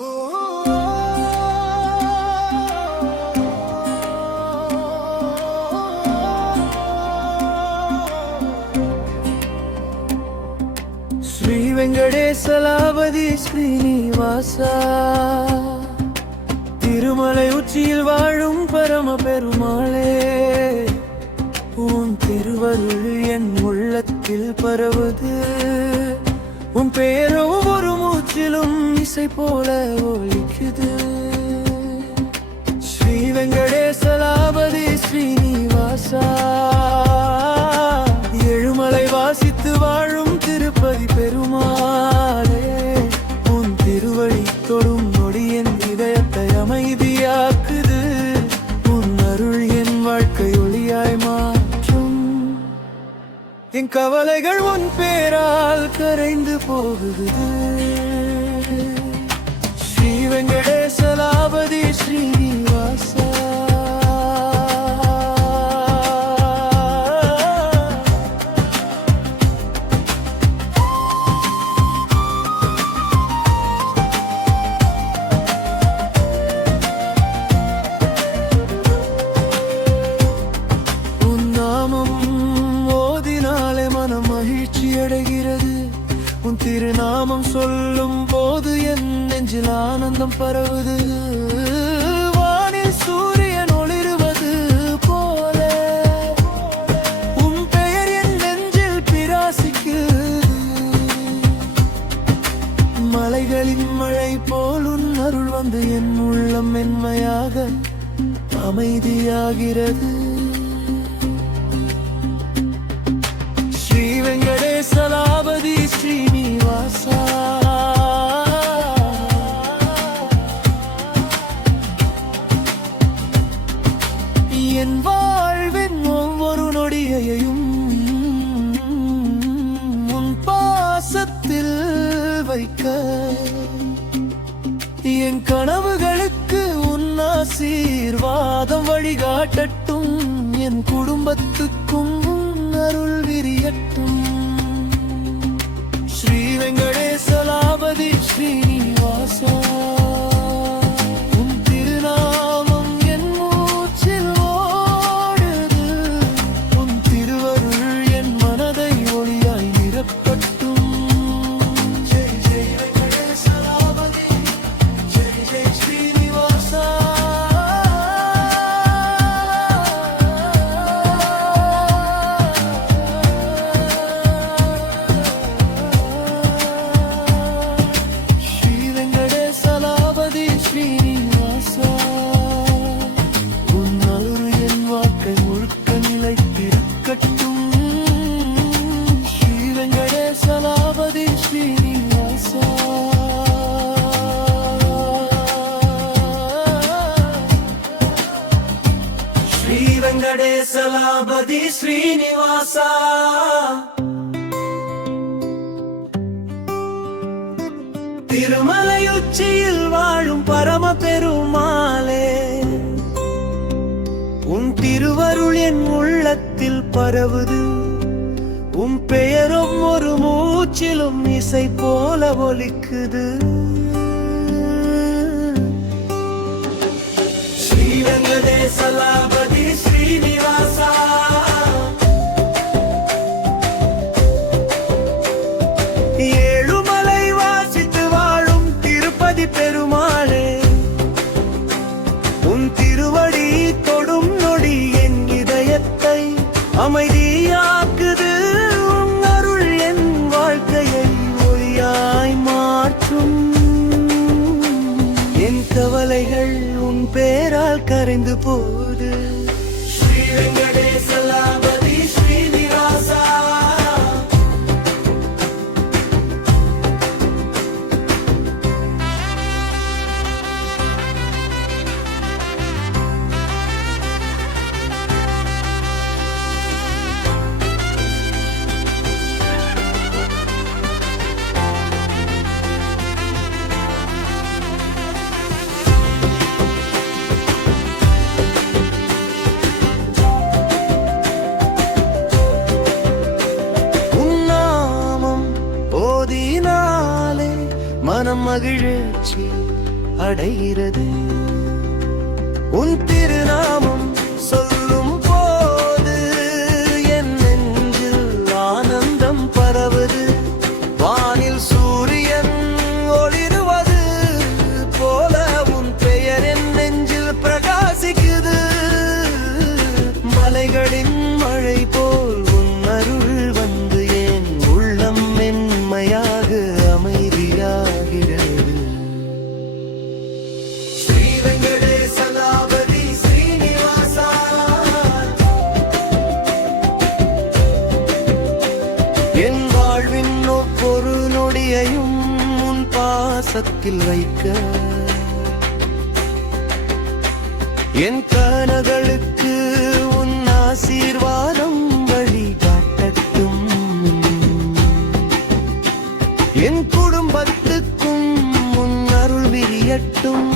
శ్రీ వెంకటేశలాపதி ஸ்ரீனிவாசா திருமலை உச்சியில் வாழும் பரம பெருமாளே, உன் திருவருள் என் உள்ளத்தில் பரவுது. உன் பெயரோ ஒரு மூச்சிலும் இசை போல ஒலிக்குது. ஸ்ரீ வெங்கடேசலாபதி ஸ்ரீனிவாசா, எழுமலை வாசித்து வாழும் திருப்பதி பெருமாளே, உன் திருவடி தொடும் நொடி என் இதயத்தை அமைதியாக்குது. உன் அருள் என் வாழ்க்கை ஒளியாய் மாற்றும். என் கவலைகள் உன் பேரால் கரைந்து போகுது. ஸ்ரீ வெங்கடேசலாபதி ஸ்ரீனிவாசா. உன் திருநாமம் சொல்லும் போது என் நெஞ்சில் ஆனந்தம் பரவுது. வானில் சூரியன் ஒளிருவது போல உன் பெயர் என் நெஞ்சில் பிரகாசிக்குது. மலைகளின் மழை போல் உன் அருள் வந்து என் உள்ளம் மென்மையாக அமைதியாகிறது. ஸ்ரீ வெங்கடேசலாபதி ஸ்ரீனிவாசா, என் வாழ்வின் ஒவ்வொரு நொடியையும் உன் பாசத்தில் வைக்க, என் கனவுகளுக்கு உன் ஆசீர்வாதம் வழிகாட்டட்டும். என் குடும்பத்துக்கும் அருள் விரியட்டும். ஸ்ரீ வெங்கடேசலாபதி ஸ்ரீனிவாசா, உன் திருநாமம் என் மூச்சில் ஓடுது. உன் திருவருள் என் மனதை ஒளியாய் நிரப்பட்டும். ஜெய் ஜெய் வெங்கடேசலாபதி, ஜெய் ஜெய் ஸ்ரீனிவாசா. வெங்கடேசலாபதி ஸ்ரீனிவாசா, திருமலை உச்சியில் வாழும் பரம பெருமாளே, உன் திருவருள் என் உள்ளத்தில் பரவுது. உன் பெயரும் ஒரு மூச்சிலும் இசை போல ஒலிக்குது. ஸ்ரீ வெங்கடேசலாபதி ஸ்ரீனிவாசா, ஏழுமலை வாசித்து வாழும் திருப்பதி பெருமாளே, உன் திருவடி தொடும் நொடி என் இதயத்தை அமைதியாக்குது. உன் அருள் என் வாழ்க்கையை ஒளியாய் மாற்றும். என் கவலைகள் உன் பேரால் கரைந்து போகுது. ஸ்ரீ வெங்கடேசலாபதி ஸ்ரீனிவாசா, மனம் மகிழ்ச்சி அடைகிறது. உன் திருநாமம் சொல்லும் போது என் நெஞ்சில் ஆனந்தம் பரவுது. வானில் சூரியன் ஒளிருவது போல உன் பெயர் என் நெஞ்சில் பிரகாசிக்குது. மலைகளின் மழை போல் உன் அருள் வந்து என் உள்ளம் மென்மையாக அமைதியாகிறது. ஸ்ரீ வெங்கடேசலாபதி ஸ்ரீனிவாசா, என் வாழ்வின் ஒவ்வொரு நொடியையும் உன் பாசத்தில் வைக்க, என் கனகளுக்கு உன் ஆசீர்வாதம் வழிகாட்டட்டும். என் குடும்பத்துக்கும் உன் அருள் விரியட்டும்.